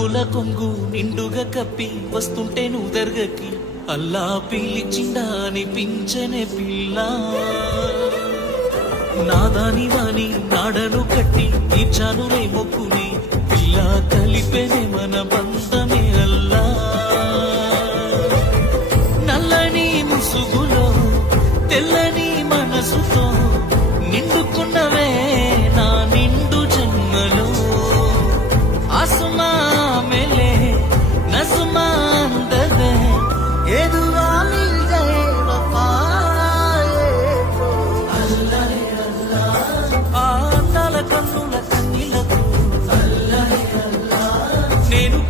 ముగ్గుల కొంగు నిండుగా కప్పి వస్తుంటే నువ్వు దర్గకి అల్లా పిలిచిందా అనిపించనే పిల్ల నాదాని వాణి నాడను కట్టి తీర్చాను రే మొక్కుని పిల్ల కలిపెనే మన బంధమే అల్లా నల్లని ముసుగులో తెల్లని మనసుతో నిండుకున్నవే నా నిండు జన్మలో आसमां मिले नज़्मा अंदर है ये दुआ मिल जाए वफा अल्लाह अल्लाह अंदाల కన్నుల కన్నీలకు అల్లాహ్ అల్లాహ్ నేను